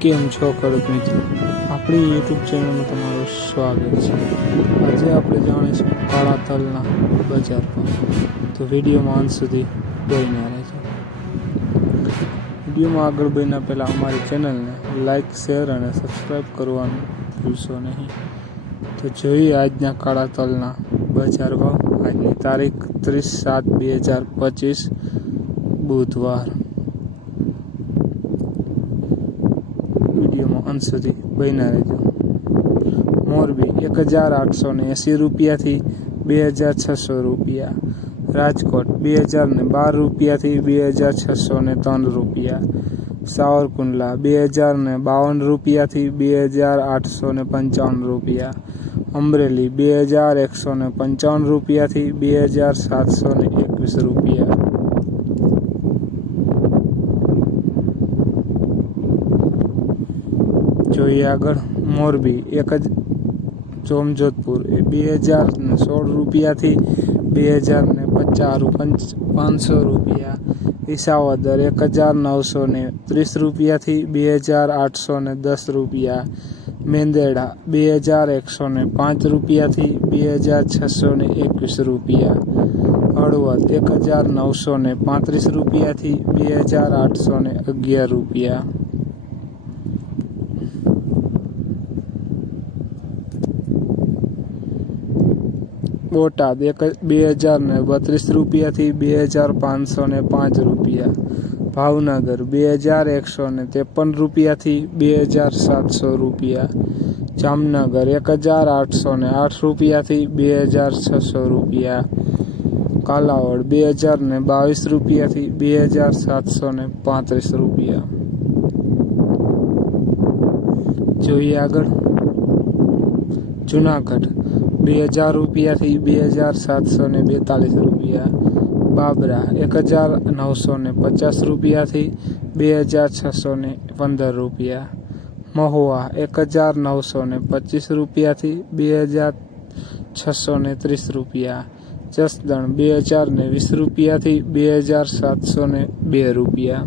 કેમ છો ખેડૂત મિત્રો? આપણી યુટ્યુબ ચેનલમાં તમારું સ્વાગત છે. આજે આપણે જાણીશું કાળા તલના બજાર પર તો વિડીયોમાં અંત સુધી જોઈને રહેજો. વિડીયોમાં આગળ બન્યા પહેલાં અમારી ચેનલને લાઇક શેર અને સબસ્ક્રાઈબ કરવાનું ભૂલશો નહીં. તો જોઈએ આજના કાળા તલના બજાર ભાવ. આજની તારીખ ત્રીસ સાત બે હજાર પચીસ બુધવાર. વિડીયોમાં અંત સુધી બન્યા રહેજો. મોરબી એક હજાર આઠસો ને એંસી રૂપિયાથી બે હજાર છસો રૂપિયા. રાજકોટ બે હજાર ને બાર રૂપિયાથી બે હજાર છસો ને ત્રણ રૂપિયા. સાવરકુંડલા બે હજાર ને બાવન રૂપિયાથી બે હજાર આઠસો ને પંચાવન રૂપિયા. અમરેલી બે હજાર એકસો ને પંચાવન રૂપિયાથી બે હજાર સાતસો ને એકવીસ રૂપિયા. જોઈએ આગળ મોરબી, એક જ જોમજોધપુર એ બે હજાર ને સોળ રૂપિયાથી બે હજાર ને પચાસ પંચ, પાંચસો રૂપિયા વિસાવદર. એક હજાર નવસો ને ત્રીસ રૂપિયાથી બે હજાર આઠસો ને દસ રૂપિયા મેંદેડા. બે હજાર એકસો ને પાંચ રૂપિયાથી બે હજાર છસો ને એકવીસ રૂપિયા હળવદ. એક હજાર નવસો ને પાંત્રીસ રૂપિયાથી બે હજાર આઠસો ને અગિયાર રૂપિયા બોટાદ એક બે હજાર ને બત્રીસ રૂપિયાથી બે હજાર પાંચસો ને પાંચ રૂપિયા. ભાવનગર બે હજાર એકસો ને ત્રેપન રૂપિયાથી બે હજાર સાતસો રૂપિયા. જામનગર એક હજાર આઠસો ને આઠ રૂપિયાથી બે હજાર છસો રૂપિયા. કાલાવડ બે હજાર ને બાવીસ રૂપિયાથી બે હજાર સાતસો ને પાંત્રીસ રૂપિયા. જોઈએ આગળ. જુનાગઢ બે હજાર રૂપિયાથી બે હજાર સાતસો ને બેતાલીસ રૂપિયા. બાબરા, એક હજાર નવસો ને પચાસ રૂપિયાથી બે હજાર છસો ને પંદર રૂપિયા. મહુવા, એક હજાર નવસો ને પચીસ રૂપિયાથી બે હજાર છસો ને ત્રીસ રૂપિયા. જસદણ, બે હજાર ને વીસ રૂપિયાથી બે હજાર સાતસો ને બે રૂપિયા.